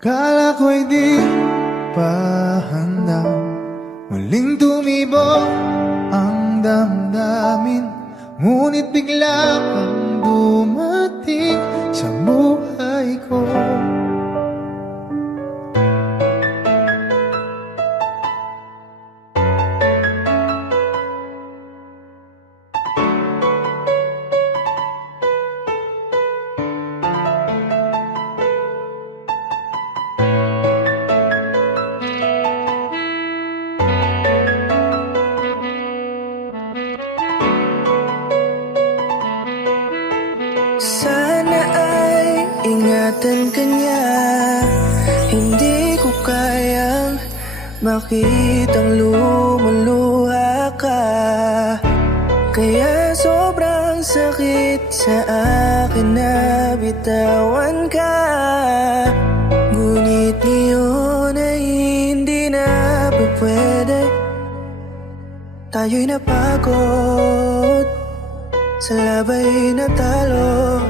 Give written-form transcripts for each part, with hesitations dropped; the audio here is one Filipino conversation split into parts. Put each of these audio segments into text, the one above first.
Kala ko'y di pa handa, muling tumibok ang damdamin. Ngunit bigla kang dumating sa buhay ko. Sana ay ingatan ka niya. Hindi ko kayang makitang lumuluha ka. Kaya sobrang sakit sa akin na bitawan ka. Ngunit ngayon ay hindi na pwede. Tayo'y napagod, sa labay na talo.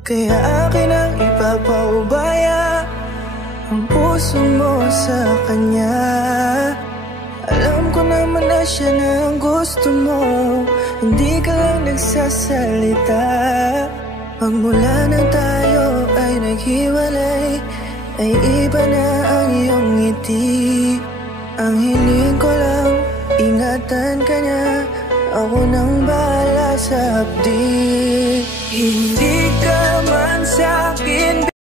Kaya akin ang ipapaubaya ang puso mo sa kanya. Alam ko naman na siya na ang gusto mo, hindi ka lang nagsasalita. Pagmula nang tayo ay naghiwalay, ay iba na ang iyong ngiti. Ang hiling ko lang, ingatan ka niya. Ako nang bahala sa hapdi. Hindi ka man sa